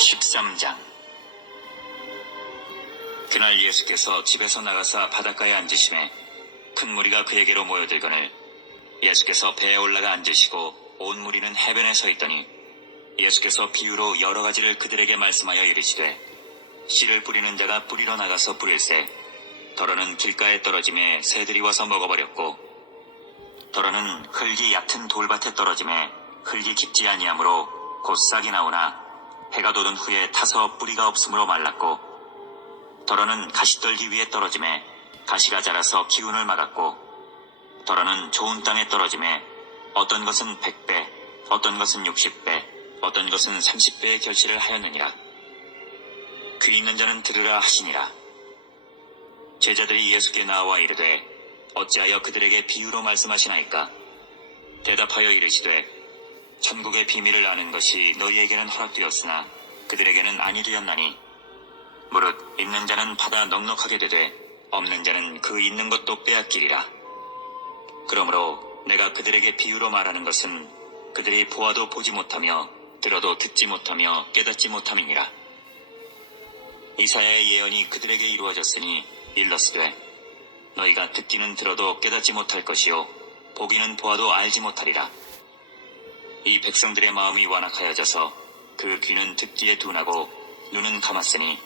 13장. 그날 예수께서 집에서 나가사 바닷가에 앉으심에 큰 무리가 그에게로 모여들거늘 예수께서 배에 올라가 앉으시고 온 무리는 해변에 서 있더니 예수께서 비유로 여러 가지를 그들에게 말씀하여 이르시되, 씨를 뿌리는 자가 뿌리러 나가서 뿌릴새 더러는 길가에 떨어짐에 새들이 와서 먹어버렸고, 더러는 흙이 얕은 돌밭에 떨어짐에 흙이 깊지 아니하므로 곧 싹이 나오나 해가 돋은 후에 타서 뿌리가 없으므로 말랐고, 더러는 가시떨기 위에 떨어짐에 가시가 자라서 기운을 막았고, 더러는 좋은 땅에 떨어짐에 어떤 것은 100배, 어떤 것은 60배, 어떤 것은 30배의 결실을 하였느니라. 귀 있는 자는 들으라 하시니라. 제자들이 예수께 나와 이르되, 어찌하여 그들에게 비유로 말씀하시나이까? 대답하여 이르시되, 천국의 비밀을 아는 것이 너희에게는 허락되었으나 그들에게는 아니 되었나니, 무릇 있는 자는 받아 넉넉하게 되되 없는 자는 그 있는 것도 빼앗기리라. 그러므로 내가 그들에게 비유로 말하는 것은 그들이 보아도 보지 못하며 들어도 듣지 못하며 깨닫지 못함이니라. 이사야의 예언이 그들에게 이루어졌으니 일렀으되, 너희가 듣기는 들어도 깨닫지 못할 것이요 보기는 보아도 알지 못하리라. 이 백성들의 마음이 완악하여져서 그 귀는 듣기에 둔하고 눈은 감았으니,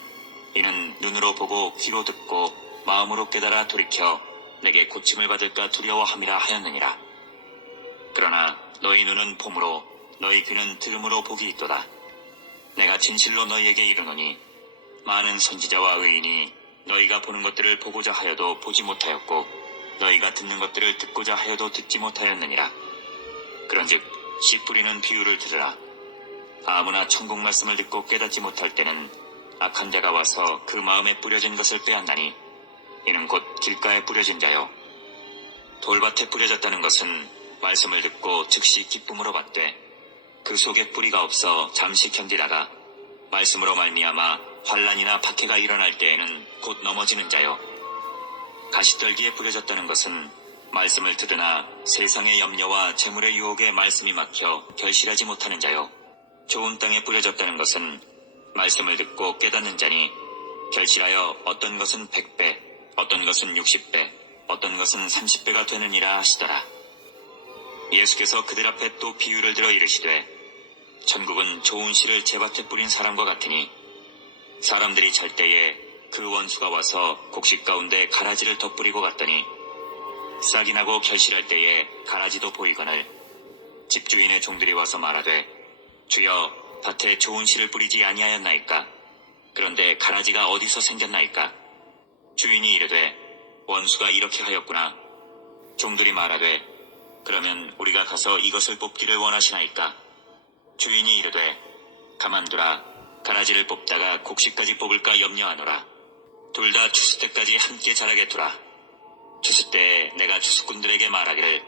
이는 눈으로 보고 귀로 듣고 마음으로 깨달아 돌이켜 내게 고침을 받을까 두려워함이라 하였느니라. 그러나 너희 눈은 봄으로 너희 귀는 들음으로 복이 있도다. 내가 진실로 너희에게 이르노니, 많은 선지자와 의인이 너희가 보는 것들을 보고자 하여도 보지 못하였고 너희가 듣는 것들을 듣고자 하여도 듣지 못하였느니라. 그런즉 씨 뿌리는 비유를 들으라. 아무나 천국 말씀을 듣고 깨닫지 못할 때는 악한 자가 와서 그 마음에 뿌려진 것을 빼앗나니, 이는 곧 길가에 뿌려진 자요. 돌밭에 뿌려졌다는 것은 말씀을 듣고 즉시 기쁨으로 받되 그 속에 뿌리가 없어 잠시 견디다가 말씀으로 말미암아 환난이나 박해가 일어날 때에는 곧 넘어지는 자요. 가시떨기에 뿌려졌다는 것은 말씀을 들으나 세상의 염려와 재물의 유혹에 말씀이 막혀 결실하지 못하는 자요. 좋은 땅에 뿌려졌다는 것은 말씀을 듣고 깨닫는 자니 결실하여 어떤 것은 100배, 어떤 것은 60배, 어떤 것은 30배가 되느니라 하시더라. 예수께서 그들 앞에 또 비유를 들어 이르시되, 천국은 좋은 씨를 제밭에 뿌린 사람과 같으니, 사람들이 잘 때에 그 원수가 와서 곡식 가운데 가라지를 덧뿌리고 갔더니 싹이 나고 결실할 때에 가라지도 보이거늘 집주인의 종들이 와서 말하되, 주여, 밭에 좋은 씨를 뿌리지 아니하였나이까? 그런데 가라지가 어디서 생겼나이까? 주인이 이르되, 원수가 이렇게 하였구나. 종들이 말하되, 그러면 우리가 가서 이것을 뽑기를 원하시나이까? 주인이 이르되, 가만두라. 가라지를 뽑다가 곡식까지 뽑을까 염려하노라. 둘 다 추수 때까지 함께 자라게 두라. 추수 때에 내가 추수꾼들에게 말하기를,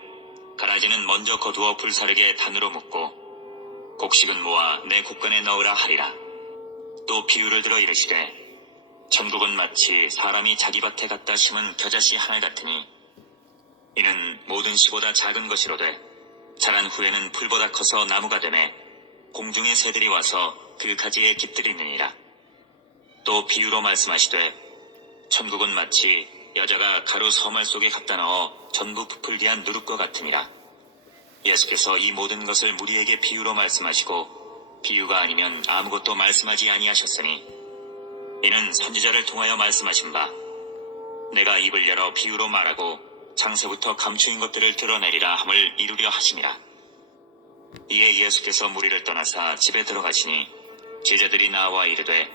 가라지는 먼저 거두어 불사르게 단으로 묶고 곡식은 모아 내 곡간에 넣으라 하리라. 또 비유를 들어 이르시되, 천국은 마치 사람이 자기 밭에 갖다 심은 겨자씨 하나 같으니, 이는 모든 씨보다 작은 것이로되 자란 후에는 풀보다 커서 나무가 되매 공중의 새들이 와서 그 가지에 깃들이느니라. 또 비유로 말씀하시되, 천국은 마치 여자가 가루 서말 속에 갖다 넣어 전부 부풀게 한 누룩과 같음이라. 예수께서 이 모든 것을 무리에게 비유로 말씀하시고 비유가 아니면 아무것도 말씀하지 아니하셨으니, 이는 선지자를 통하여 말씀하신 바, 내가 입을 열어 비유로 말하고 창세부터 감추인 것들을 드러내리라 함을 이루려 하심이라. 이에 예수께서 무리를 떠나사 집에 들어가시니 제자들이 나와 이르되,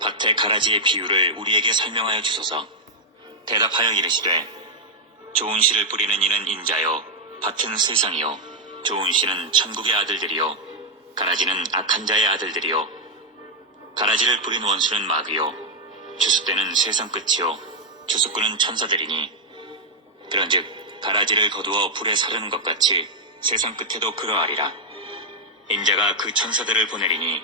밭의 가라지의 비유를 우리에게 설명하여 주소서. 대답하여 이르시되, 좋은 씨를 뿌리는 이는 인자요, 밭은 세상이요, 좋은 씨는 천국의 아들들이요, 가라지는 악한 자의 아들들이요. 가라지를 뿌린 원수는 마귀요, 추수 때는 세상 끝이요, 추수꾼은 천사들이니, 그런즉 가라지를 거두어 불에 사르는 것 같이 세상 끝에도 그러하리라. 인자가 그 천사들을 보내리니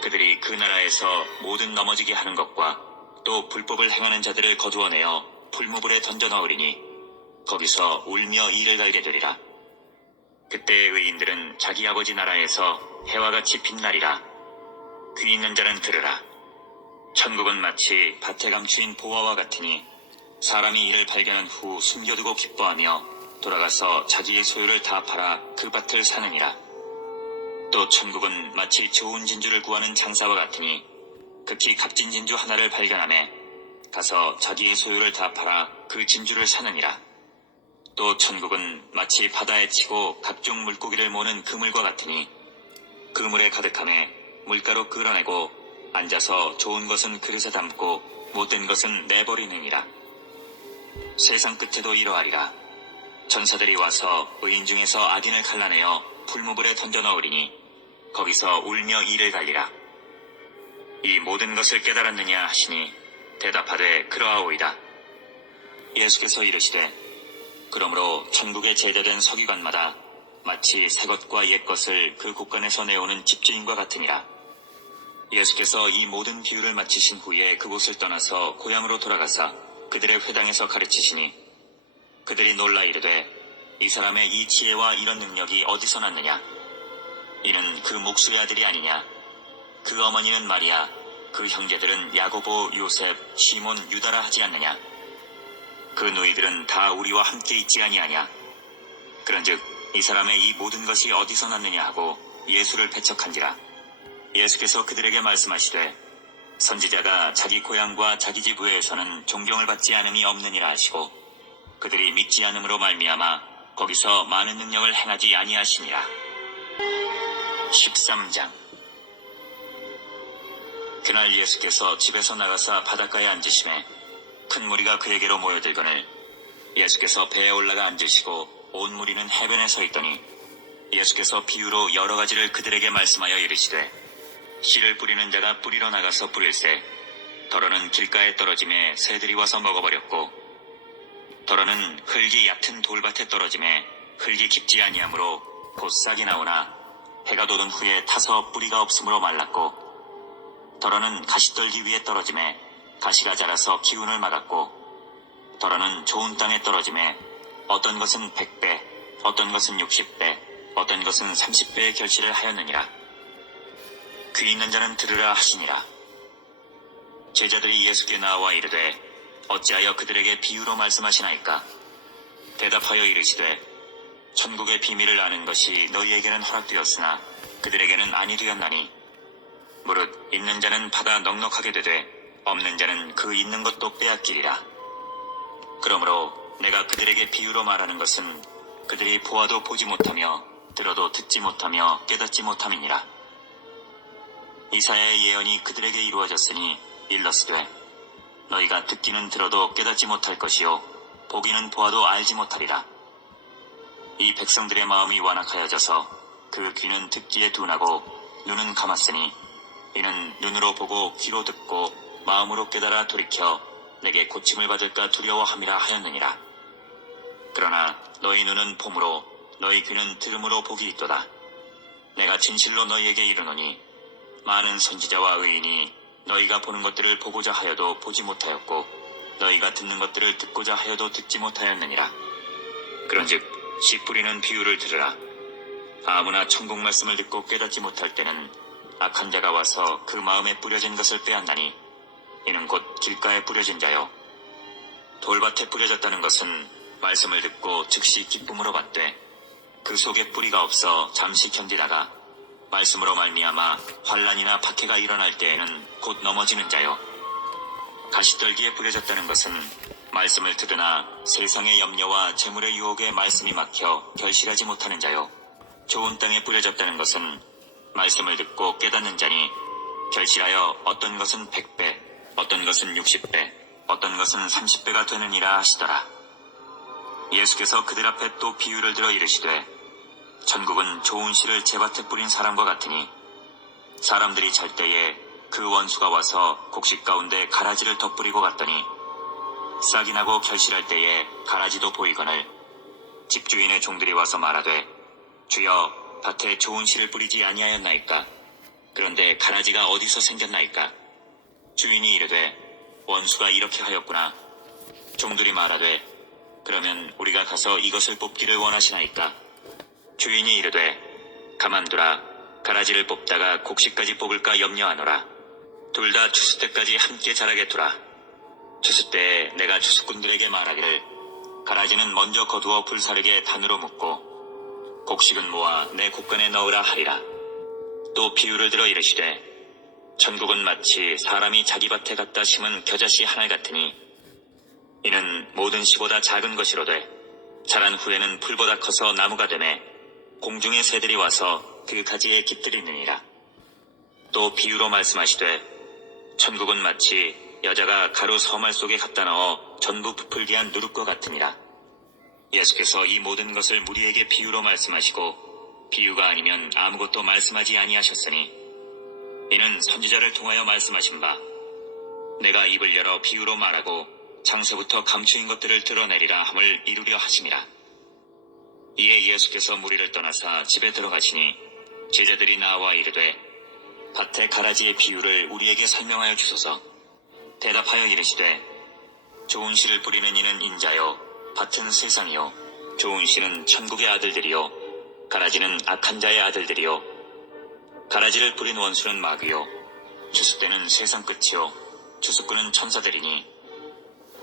그들이 그 나라에서 모든 넘어지게 하는 것과 또 불법을 행하는 자들을 거두어내어 불모불에 던져 넣으리니 거기서 울며 이를 갈게 되리라. 그때의 의인들은 자기 아버지 나라에서 해와 같이 빛나리라. 귀 있는 자는 들으라. 천국은 마치 밭에 감추인 보화와 같으니 사람이 이를 발견한 후 숨겨두고 기뻐하며 돌아가서 자기의 소유를 다 팔아 그 밭을 사느니라. 또 천국은 마치 좋은 진주를 구하는 장사와 같으니 극히 값진 진주 하나를 발견하매 가서 자기의 소유를 다 팔아 그 진주를 사느니라. 또 천국은 마치 바다에 치고 각종 물고기를 모는 그물과 같으니 그물에 가득함에 물가로 끌어내고 앉아서 좋은 것은 그릇에 담고 못된 것은 내버리느니라. 세상 끝에도 이러하리라. 전사들이 와서 의인 중에서 악인을 갈라내어 풀무불에 던져 넣으리니 거기서 울며 이를 갈리라. 이 모든 것을 깨달았느냐 하시니 대답하되 그러하오이다. 예수께서 이르시되 그러므로 천국에 제대된 서기관마다 마치 새 것과 옛 것을 그 곳간에서 내오는 집주인과 같으니라. 예수께서 이 모든 비유를 마치신 후에 그곳을 떠나서 고향으로 돌아가사 그들의 회당에서 가르치시니 그들이 놀라 이르되 이 사람의 이 지혜와 이런 능력이 어디서 났느냐? 이는 그 목수의 아들이 아니냐? 그 어머니는 마리아, 그 형제들은 야고보, 요셉, 시몬, 유다라 하지 않느냐? 그 너희들은 다 우리와 함께 있지 아니하냐? 그런즉 이 사람의 이 모든 것이 어디서 났느냐 하고 예수를 배척한지라. 예수께서 그들에게 말씀하시되 선지자가 자기 고향과 자기 집 외에서는 존경을 받지 않음이 없느니라 하시고 그들이 믿지 않음으로 말미암아 거기서 많은 능력을 행하지 아니하시니라. 13장. 그날 예수께서 집에서 나가사 바닷가에 앉으심에 큰 무리가 그에게로 모여들거늘 예수께서 배에 올라가 앉으시고 온 무리는 해변에 서 있더니 예수께서 비유로 여러 가지를 그들에게 말씀하여 이르시되 씨를 뿌리는 자가 뿌리러 나가서 뿌릴새 더러는 길가에 떨어짐에 새들이 와서 먹어버렸고 더러는 흙이 얕은 돌밭에 떨어짐에 흙이 깊지 아니하므로 곧 싹이 나오나 해가 돋은 후에 타서 뿌리가 없으므로 말랐고 더러는 가시떨기 위에 떨어짐에 가시가 자라서 기운을 막았고 더러는 좋은 땅에 떨어짐에 어떤 것은 100배 어떤 것은 60배 어떤 것은 30배의 결실을 하였느니라. 귀 있는 자는 들으라 하시니라. 제자들이 예수께 나와 이르되 어찌하여 그들에게 비유로 말씀하시나이까? 대답하여 이르시되 천국의 비밀을 아는 것이 너희에게는 허락되었으나 그들에게는 아니 되었나니 무릇 있는 자는 받아 넉넉하게 되되 없는 자는 그 있는 것도 빼앗기리라. 그러므로 내가 그들에게 비유로 말하는 것은 그들이 보아도 보지 못하며 들어도 듣지 못하며 깨닫지 못함이니라. 이사야의 예언이 그들에게 이루어졌으니 일러스되 너희가 듣기는 들어도 깨닫지 못할 것이요 보기는 보아도 알지 못하리라. 이 백성들의 마음이 완악하여져서 그 귀는 듣기에 둔하고 눈은 감았으니 이는 눈으로 보고 귀로 듣고 마음으로 깨달아 돌이켜 내게 고침을 받을까 두려워함이라 하였느니라. 그러나 너희 눈은 봄으로 너희 귀는 들음으로 복이 있도다. 내가 진실로 너희에게 이르노니 많은 선지자와 의인이 너희가 보는 것들을 보고자 하여도 보지 못하였고 너희가 듣는 것들을 듣고자 하여도 듣지 못하였느니라. 그런즉 씨 뿌리는 비유를 들으라. 아무나 천국 말씀을 듣고 깨닫지 못할 때는 악한 자가 와서 그 마음에 뿌려진 것을 빼앗나니 이는 곧 길가에 뿌려진 자요 돌밭에 뿌려졌다는 것은 말씀을 듣고 즉시 기쁨으로 받되 그 속에 뿌리가 없어 잠시 견디다가 말씀으로 말미암아 환난이나 박해가 일어날 때에는 곧 넘어지는 자요 가시떨기에 뿌려졌다는 것은 말씀을 들으나 세상의 염려와 재물의 유혹에 말씀이 막혀 결실하지 못하는 자요 좋은 땅에 뿌려졌다는 것은 말씀을 듣고 깨닫는 자니 결실하여 어떤 것은 100배 어떤 것은 60배 어떤 것은 30배가 되느니라 하시더라. 예수께서 그들 앞에 또 비유를 들어 이르시되 천국은 좋은 씨를 제밭에 뿌린 사람과 같으니 사람들이 잘 때에 그 원수가 와서 곡식 가운데 가라지를 덧뿌리고 갔더니 싹이 나고 결실할 때에 가라지도 보이거늘 집주인의 종들이 와서 말하되 주여 밭에 좋은 씨를 뿌리지 아니하였나이까? 그런데 가라지가 어디서 생겼나이까? 주인이 이르되 원수가 이렇게 하였구나. 종들이 말하되 그러면 우리가 가서 이것을 뽑기를 원하시나이까? 주인이 이르되 가만두라. 가라지를 뽑다가 곡식까지 뽑을까 염려하노라. 둘 다 추수 때까지 함께 자라게 두라. 추수 때에 내가 추수꾼들에게 말하기를 가라지는 먼저 거두어 불사르게 단으로 묶고 곡식은 모아 내 곡간에 넣으라 하리라. 또 비유를 들어 이르시되 천국은 마치 사람이 자기 밭에 갖다 심은 겨자씨 하나 같으니 이는 모든 씨보다 작은 것이로되 자란 후에는 풀보다 커서 나무가 되매 공중의 새들이 와서 그 가지에 깃들이느니라. 또 비유로 말씀하시되 천국은 마치 여자가 가루 서말 속에 갖다 넣어 전부 부풀게 한 누룩과 같으니라. 예수께서 이 모든 것을 무리에게 비유로 말씀하시고 비유가 아니면 아무것도 말씀하지 아니하셨으니 이는 선지자를 통하여 말씀하신 바 내가 입을 열어 비유로 말하고 장세부터 감추인 것들을 드러내리라 함을 이루려 하심이라. 이에 예수께서 무리를 떠나사 집에 들어가시니 제자들이 나와 이르되 밭의 가라지의 비유를 우리에게 설명하여 주소서. 대답하여 이르시되 좋은 씨를 뿌리는 이는 인자요 밭은 세상이요 좋은 씨는 천국의 아들들이요 가라지는 악한 자의 아들들이요 가라지를 뿌린 원수는 마귀요 추수 때는 세상 끝이요 추수꾼은 천사들이니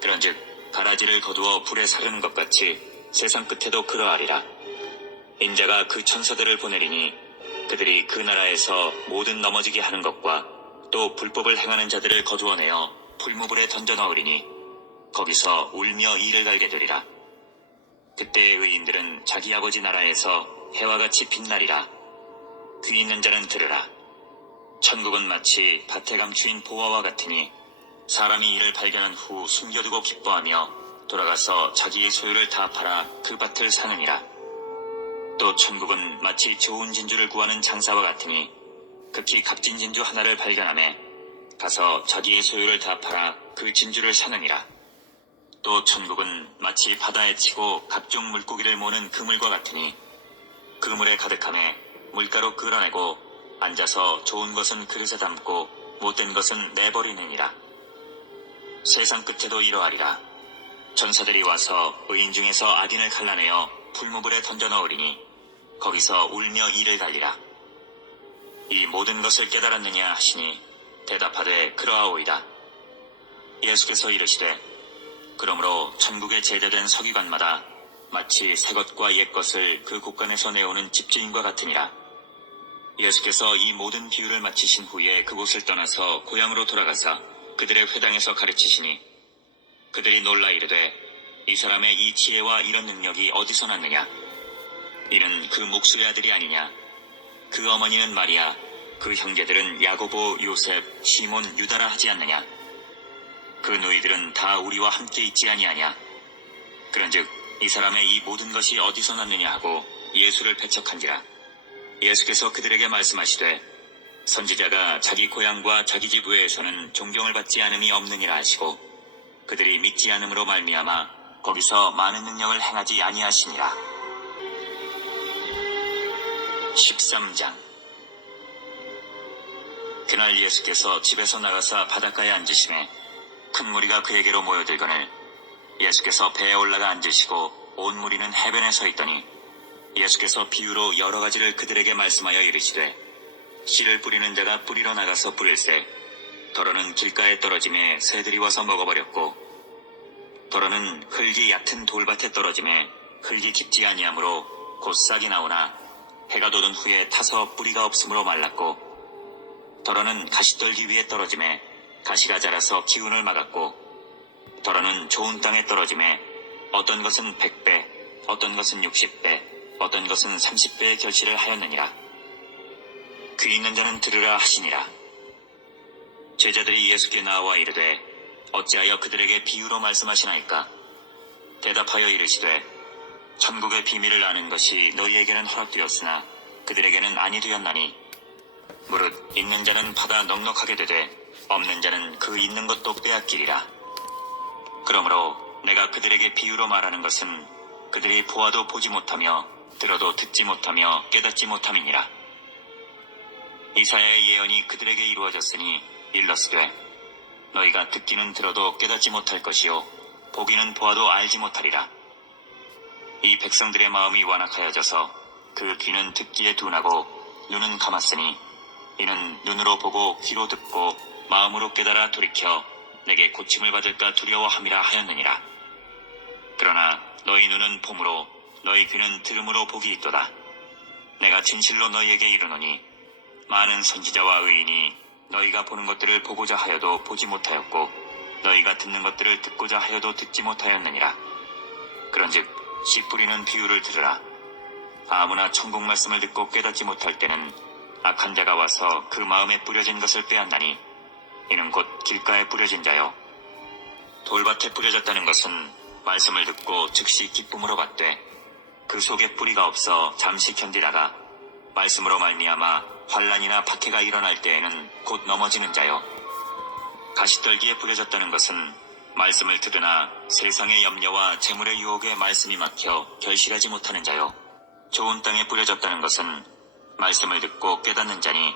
그런즉 가라지를 거두어 불에 사르는 것 같이 세상 끝에도 그러하리라. 인자가 그 천사들을 보내리니 그들이 그 나라에서 모든 넘어지게 하는 것과 또 불법을 행하는 자들을 거두어내어 불모불에 던져 넣으리니 거기서 울며 이를 갈게 되리라. 그때의 의인들은 자기 아버지 나라에서 해와 같이 빛나리라. 귀 있는 자는 들으라. 천국은 마치 밭에 감추인 보화와 같으니 사람이 이를 발견한 후 숨겨두고 기뻐하며 돌아가서 자기의 소유를 다 팔아 그 밭을 사느니라. 또 천국은 마치 좋은 진주를 구하는 장사와 같으니 극히 값진 진주 하나를 발견하매 가서 자기의 소유를 다 팔아 그 진주를 사느니라. 또 천국은 마치 바다에 치고 각종 물고기를 모는 그물과 같으니 그물에 가득하매 물가로 끌어내고 앉아서 좋은 것은 그릇에 담고 못된 것은 내버리느니라. 세상 끝에도 이러하리라. 천사들이 와서 의인 중에서 악인을 갈라내어 불모불에 던져 넣으리니 거기서 울며 이를 갈리라. 이 모든 것을 깨달았느냐 하시니 대답하되 그러하오이다. 예수께서 이르시되 그러므로 천국에 제대된 서기관마다 마치 새 것과 옛 것을 그 곳간에서 내오는 집주인과 같으니라. 예수께서 이 모든 비유를 마치신 후에 그곳을 떠나서 고향으로 돌아가사 그들의 회당에서 가르치시니 그들이 놀라 이르되 이 사람의 이 지혜와 이런 능력이 어디서 났느냐? 이는 그 목수의 아들이 아니냐? 그 어머니는 마리아, 그 형제들은 야고보, 요셉, 시몬, 유다라 하지 않느냐? 그 너희들은 다 우리와 함께 있지 아니하냐? 그런즉 이 사람의 이 모든 것이 어디서 났느냐 하고 예수를 배척한지라. 예수께서 그들에게 말씀하시되 선지자가 자기 고향과 자기 집 외에서는 존경을 받지 않음이 없느니라 하시고 그들이 믿지 않음으로 말미암아 거기서 많은 능력을 행하지 아니하시니라. 13장. 그날 예수께서 집에서 나가사 바닷가에 앉으시매 큰 무리가 그에게로 모여들거늘 예수께서 배에 올라가 앉으시고 온 무리는 해변에 서 있더니 예수께서 비유로 여러 가지를 그들에게 말씀하여 이르시되 씨를 뿌리는 자가 뿌리러 나가서 뿌릴새 더러는 길가에 떨어짐에 새들이 와서 먹어버렸고 더러는 흙이 얕은 돌밭에 떨어짐에 흙이 깊지 아니하므로 곧 싹이 나오나 해가 돋은 후에 타서 뿌리가 없으므로 말랐고 더러는 가시떨기 위에 떨어짐에 가시가 자라서 기운을 막았고 더러는 좋은 땅에 떨어짐에 어떤 것은 100배 어떤 것은 60배 어떤 것은 30배의 결실을 하였느니라. 귀 있는 자는 들으라 하시니라. 제자들이 예수께 나와 이르되 어찌하여 그들에게 비유로 말씀하시나이까? 대답하여 이르시되 천국의 비밀을 아는 것이 너희에게는 허락되었으나 그들에게는 아니 되었나니 무릇 있는 자는 받아 넉넉하게 되되 없는 자는 그 있는 것도 빼앗기리라. 그러므로 내가 그들에게 비유로 말하는 것은 그들이 보아도 보지 못하며 들어도 듣지 못하며 깨닫지 못함이니라. 이사야의 예언이 그들에게 이루어졌으니 일러스되 너희가 듣기는 들어도 깨닫지 못할 것이요 보기는 보아도 알지 못하리라. 이 백성들의 마음이 완악하여져서 그 귀는 듣기에 둔하고 눈은 감았으니 이는 눈으로 보고 귀로 듣고 마음으로 깨달아 돌이켜 내게 고침을 받을까 두려워함이라 하였느니라. 그러나 너희 눈은 봄으로 너희 귀는 들음으로 복이 있도다. 내가 진실로 너희에게 이르노니 많은 선지자와 의인이 너희가 보는 것들을 보고자 하여도 보지 못하였고 너희가 듣는 것들을 듣고자 하여도 듣지 못하였느니라. 그런즉 씨 뿌리는 비유를 들으라. 아무나 천국 말씀을 듣고 깨닫지 못할 때는 악한 자가 와서 그 마음에 뿌려진 것을 빼앗나니 이는 곧 길가에 뿌려진 자요 돌밭에 뿌려졌다는 것은 말씀을 듣고 즉시 기쁨으로 받되 그 속에 뿌리가 없어 잠시 견디다가 말씀으로 말미암아 환난이나 박해가 일어날 때에는 곧 넘어지는 자요 가시떨기에 뿌려졌다는 것은 말씀을 들으나 세상의 염려와 재물의 유혹에 말씀이 막혀 결실하지 못하는 자요 좋은 땅에 뿌려졌다는 것은 말씀을 듣고 깨닫는 자니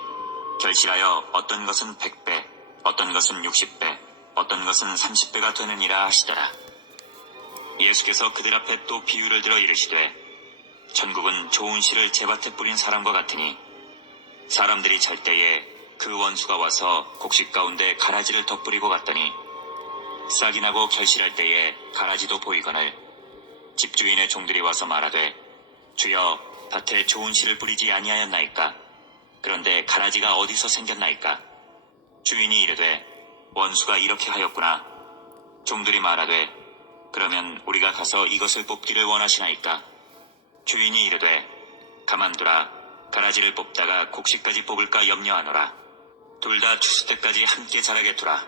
결실하여 어떤 것은 100배, 어떤 것은 60배, 어떤 것은 30배가 되느니라 하시더라. 예수께서 그들 앞에 또 비유를 들어 이르시되 천국은 좋은 씨를 제밭에 뿌린 사람과 같으니 사람들이 잘 때에 그 원수가 와서 곡식 가운데 가라지를 덧뿌리고 갔더니 싹이 나고 결실할 때에 가라지도 보이거늘 집주인의 종들이 와서 말하되 주여 밭에 좋은 씨를 뿌리지 아니하였나이까? 그런데 가라지가 어디서 생겼나이까? 주인이 이르되 원수가 이렇게 하였구나. 종들이 말하되 그러면 우리가 가서 이것을 뽑기를 원하시나이까? 주인이 이르되 가만두라. 가라지를 뽑다가 곡식까지 뽑을까 염려하노라. 둘 다 추수 때까지 함께 자라게 두라.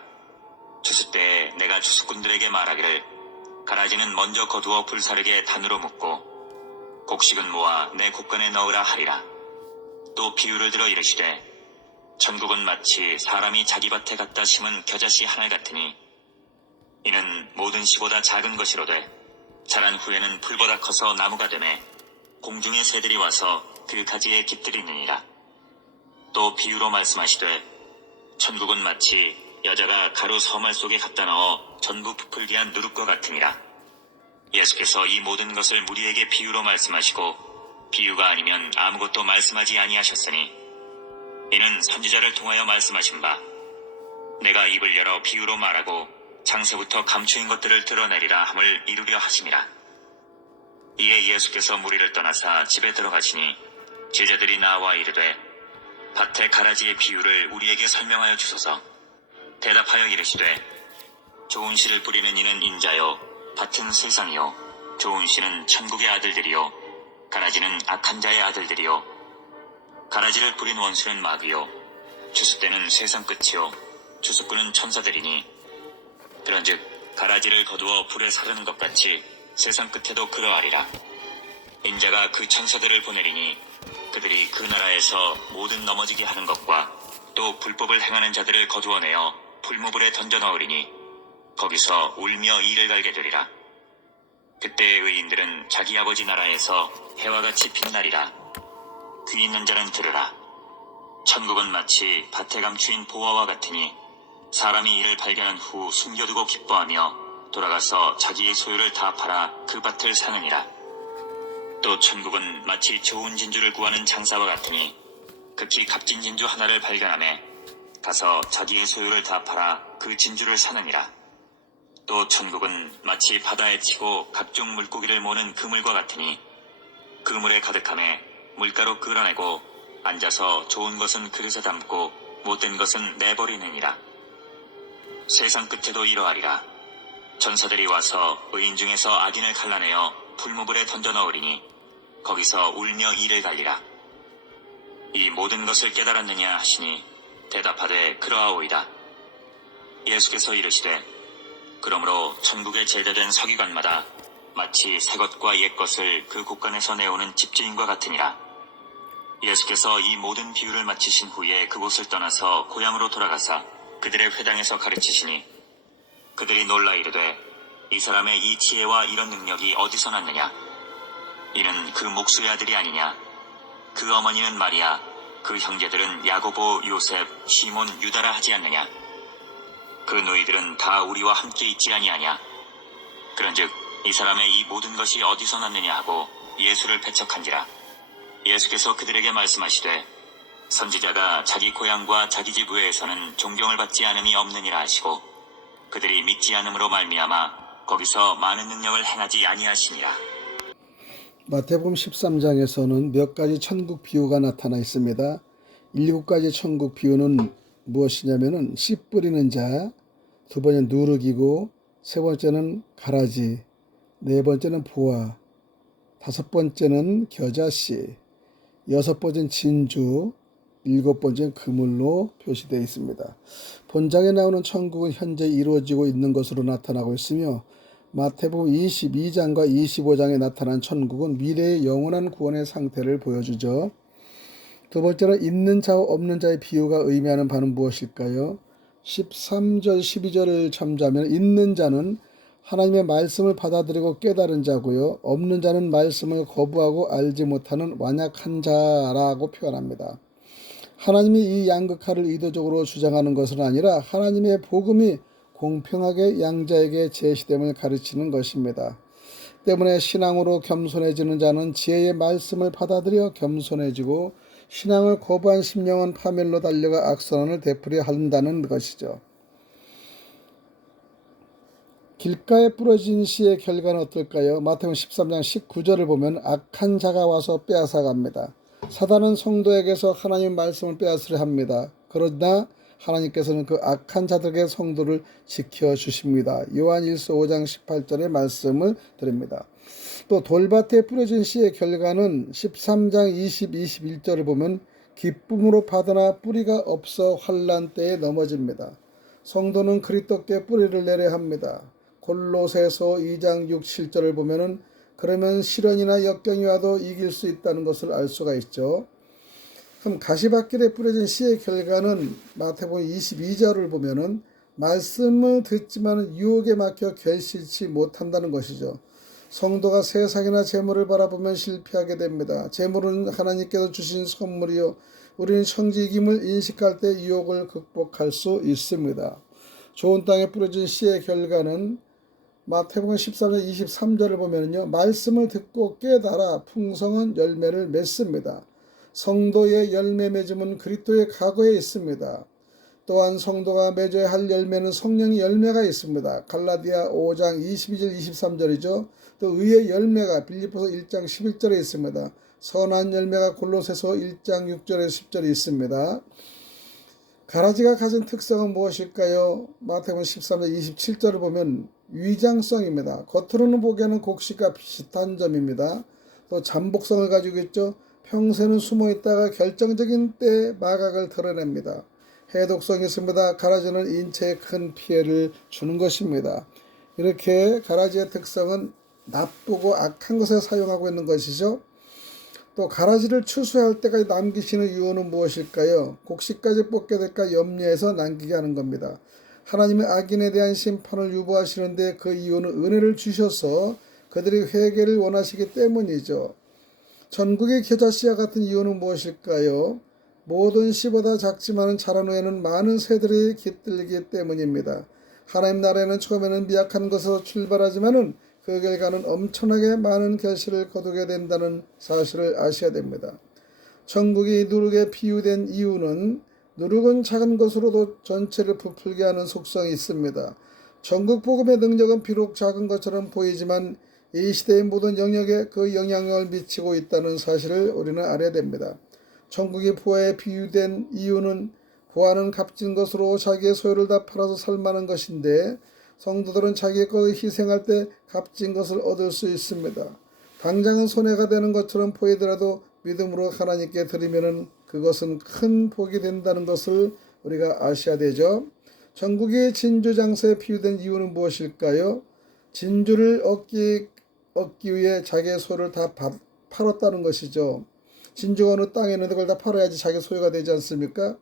추수 때에 내가 추수꾼들에게 말하기를 가라지는 먼저 거두어 불사르게 단으로 묶고 곡식은 모아 내 곡간에 넣으라 하리라. 또 비유를 들어 이르시되 천국은 마치 사람이 자기 밭에 갖다 심은 겨자씨 하나 같으니 이는 모든 씨보다 작은 것이로되 자란 후에는 풀보다 커서 나무가 되매 공중의 새들이 와서 그 가지에 깃들이느니라. 또 비유로 말씀하시되 천국은 마치 여자가 가루 서말 속에 갖다 넣어 전부 부풀게 한 누룩과 같으니라. 예수께서 이 모든 것을 무리에게 비유로 말씀하시고 비유가 아니면 아무것도 말씀하지 아니하셨으니 이는 선지자를 통하여 말씀하신 바 내가 입을 열어 비유로 말하고 창세부터 감추인 것들을 드러내리라 함을 이루려 하심이라. 이에 예수께서 무리를 떠나사 집에 들어가시니 제자들이 나와 이르되 밭의 가라지의 비유를 우리에게 설명하여 주소서. 대답하여 이르시되 좋은 씨를 뿌리는 이는 인자요 밭은 세상이요 좋은 씨는 천국의 아들들이요 가라지는 악한 자의 아들들이요 가라지를 뿌린 원수는 마귀요 추수 때는 세상 끝이요 추수꾼은 천사들이니 그런즉 가라지를 거두어 불에 사르는 것 같이 세상 끝에도 그러하리라. 인자가 그 천사들을 보내리니 그들이 그 나라에서 모든 넘어지게 하는 것과 또 불법을 행하는 자들을 거두어내어 풀무불에 던져 넣으리니 거기서 울며 이를 갈게 되리라. 그때의 의인들은 자기 아버지 나라에서 해와 같이 빛나리라. 귀 있는 자는 들으라. 천국은 마치 밭에 감추인 보화와 같으니 사람이 이를 발견한 후 숨겨두고 기뻐하며 돌아가서 자기의 소유를 다 팔아 그 밭을 사느니라. 또 천국은 마치 좋은 진주를 구하는 장사와 같으니 극히 값진 진주 하나를 발견하매 가서 자기의 소유를 다 팔아 그 진주를 사느니라. 또 천국은 마치 바다에 치고 각종 물고기를 모는 그물과 같으니 그물에 가득함에 물가로 끌어내고 앉아서 좋은 것은 그릇에 담고 못된 것은 내버리느니라. 세상 끝에도 이러하리라. 전사들이 와서 의인 중에서 악인을 갈라내어 풀무불에 던져 넣으리니 거기서 울며 이를 갈리라. 이 모든 것을 깨달았느냐 하시니 대답하되 그러하오이다. 예수께서 이르시되 그러므로 천국의 제자된 서기관마다 마치 새 것과 옛 것을 그 곳간에서 내오는 집주인과 같으니라. 예수께서 이 모든 비유를 마치신 후에 그곳을 떠나서 고향으로 돌아가사 그들의 회당에서 가르치시니 그들이 놀라 이르되 이 사람의 이 지혜와 이런 능력이 어디서 났느냐? 이는 그 목수의 아들이 아니냐? 그 어머니는 마리아, 그 형제들은 야고보, 요셉, 시몬, 유다라 하지 않느냐? 그 너희들은 다 우리와 함께 있지 아니하냐? 그런즉 이 사람의 이 모든 것이 어디서 났느냐 하고 예수를 배척한지라. 예수께서 그들에게 말씀하시되 선지자가 자기 고향과 자기 집 외에서는 존경을 받지 않음이 없느니라 하시고 그들이 믿지 않음으로 말미암아 거기서 많은 능력을 행하지 아니하시니라. 마태복음 13장에서는 몇 가지 천국 비유가 나타나 있습니다. 7가지 천국 비유는 무엇이냐면은 씨 뿌리는 자, 두 번째는 누룩이고, 세 번째는 가라지, 네 번째는 보아, 다섯 번째는 겨자씨, 여섯 번째는 진주, 일곱 번째는 그물로 표시되어 있습니다. 본장에 나오는 천국은 현재 이루어지고 있는 것으로 나타나고 있으며 마태복음 22장과 25장에 나타난 천국은 미래의 영원한 구원의 상태를 보여주죠. 두 번째는 있는 자와 없는 자의 비유가 의미하는 바는 무엇일까요? 13절 12절을 참조하면 있는 자는 하나님의 말씀을 받아들이고 깨달은 자고요. 없는 자는 말씀을 거부하고 알지 못하는 완약한 자라고 표현합니다. 하나님이 이 양극화를 의도적으로 주장하는 것은 아니라 하나님의 복음이 공평하게 양자에게 제시됨을 가르치는 것입니다. 때문에 신앙으로 겸손해지는 자는 지혜의 말씀을 받아들여 겸손해지고 신앙을 거부한 심령은 파멸로 달려가 악선을 되풀이 한다는 것이죠. 길가에 부러진 씨의 결과는 어떨까요? 마태복음 13장 19절을 보면 악한 자가 와서 빼앗아갑니다. 사단은 성도에게서 하나님 말씀을 빼앗으려 합니다. 그러나 하나님께서는 그 악한 자들에게 성도를 지켜주십니다. 요한일서 5장 18절의 말씀을 드립니다. 또 돌밭에 뿌려진 씨의 결과는 13장 20, 21절을 보면 기쁨으로 받으나 뿌리가 없어 환난 때에 넘어집니다. 성도는 그리스도께 뿌리를 내려야 합니다. 골로새서 2장 6, 7절을 보면은 그러면 시련이나 역경이 와도 이길 수 있다는 것을 알 수가 있죠. 그럼 가시밭길에 뿌려진 씨의 결과는 마태복음 22절을 보면은 말씀을 듣지만 유혹에 막혀 결실치 못한다는 것이죠. 성도가 세상이나 재물을 바라보면 실패하게 됩니다. 재물은 하나님께서 주신 선물이요 우리는 청지기임을 인식할 때 유혹을 극복할 수 있습니다. 좋은 땅에 뿌려진 씨의 결과는 마태복음 13장 23절을 보면요. 말씀을 듣고 깨달아 풍성한 열매를 맺습니다. 성도의 열매 맺음은 그리스도의 가고에 있습니다. 또한 성도가 맺어야 할 열매는 성령의 열매가 있습니다. 갈라디아 5장 22절 23절이죠. 또 의의 열매가 빌립보서 1장 11절에 있습니다. 선한 열매가 골로새서 1장 6절에 10절에 있습니다. 가라지가 가진 특성은 무엇일까요? 마태복음 13장 27절을 보면 위장성입니다. 겉으로는 보기에는 곡식과 비슷한 점입니다. 또 잠복성을 가지고 있죠. 평소에는 숨어있다가 결정적인 때에 마각을 드러냅니다. 해독성이 있습니다. 가라지는 인체에 큰 피해를 주는 것입니다. 이렇게 가라지의 특성은 나쁘고 악한 것에 사용하고 있는 것이죠. 또 가라지를 추수할 때까지 남기시는 이유는 무엇일까요? 곡식까지 뽑게 될까 염려해서 남기게 하는 겁니다. 하나님의 악인에 대한 심판을 유보하시는데 그 이유는 은혜를 주셔서 그들이 회개를 원하시기 때문이죠. 전국의 겨자씨와 같은 이유는 무엇일까요? 모든 씨보다 작지만 자란 후에는 많은 새들이 깃들기 때문입니다. 하나님 나라에는 처음에는 미약한 것으로 출발하지만은 그 결과는 엄청나게 많은 결실을 거두게 된다는 사실을 아셔야 됩니다. 천국이 누룩에 비유된 이유는 누룩은 작은 것으로도 전체를 부풀게 하는 속성이 있습니다. 전국 복음의 능력은 비록 작은 것처럼 보이지만 이 시대의 모든 영역에 그 영향력을 미치고 있다는 사실을 우리는 알아야 됩니다. 천국이 보화에 비유된 이유는 보화는 값진 것으로 자기의 소유를 다 팔아서 살만한 것인데 성도들은 자기의 것을 희생할 때 값진 것을 얻을 수 있습니다. 당장은 손해가 되는 것처럼 보이더라도 믿음으로 하나님께 드리면은 그것은 큰 복이 된다는 것을 우리가 아셔야 되죠. 전국의 진주 장사에 비유된 이유는 무엇일까요? 진주를 얻기 위해 자기의 소유를 다 팔았다는 것이죠. 진주가 어느 땅에 있는데 그걸 다 팔아야지 자기 소유가 되지 않습니까?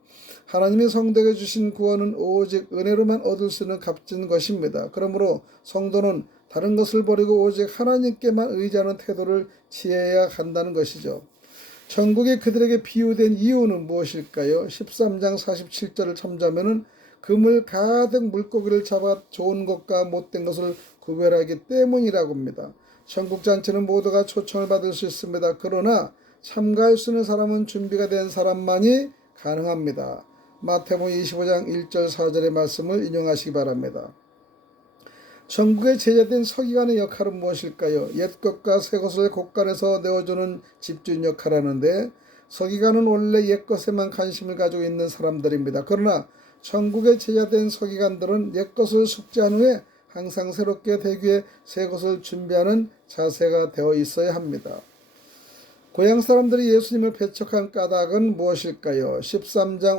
하나님이 성도에게 주신 구원은 오직 은혜로만 얻을 수 있는 값진 것입니다. 그러므로 성도는 다른 것을 버리고 오직 하나님께만 의지하는 태도를 취해야 한다는 것이죠. 천국이 그들에게 비유된 이유는 무엇일까요? 13장 47절을 참조하면 그물 가득 물고기를 잡아 좋은 것과 못된 것을 구별하기 때문이라고 합니다. 천국 잔치는 모두가 초청을 받을 수 있습니다. 그러나 참가할 수 있는 사람은 준비가 된 사람만이 가능합니다. 마태복음 25장 1절 4절의 말씀을 인용하시기 바랍니다. 천국의 제자된 서기관의 역할은 무엇일까요? 옛 것과 새 것을 곳간에서 내어주는 집주인 역할을 하는데 서기관은 원래 옛 것에만 관심을 가지고 있는 사람들입니다. 그러나 천국의 제자된 서기관들은 옛 것을 숙지한 후에 항상 새롭게 되기 위해 새 것을 준비하는 자세가 되어 있어야 합니다. 고향 사람들이 예수님을 배척한 까닭은 무엇일까요? 13장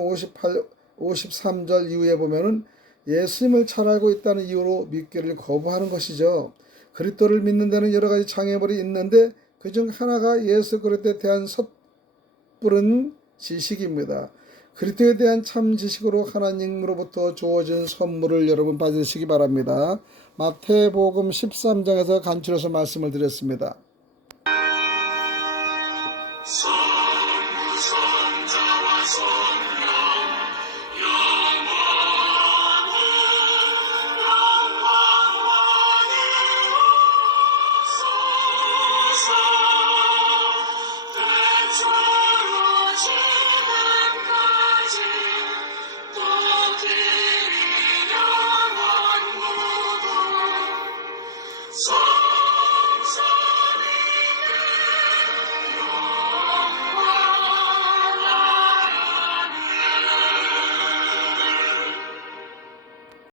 53절 이후에 보면은 예수님을 잘 알고 있다는 이유로 믿기를 거부하는 것이죠. 그리스도를 믿는 데는 여러 가지 장애물이 있는데 그중 하나가 예수 그리스도에 대한 섣부른 지식입니다. 그리스도에 대한 참 지식으로 하나님으로부터 주어진 선물을 여러분 받으시기 바랍니다. 마태복음 13장에서 간추려서 말씀을 드렸습니다.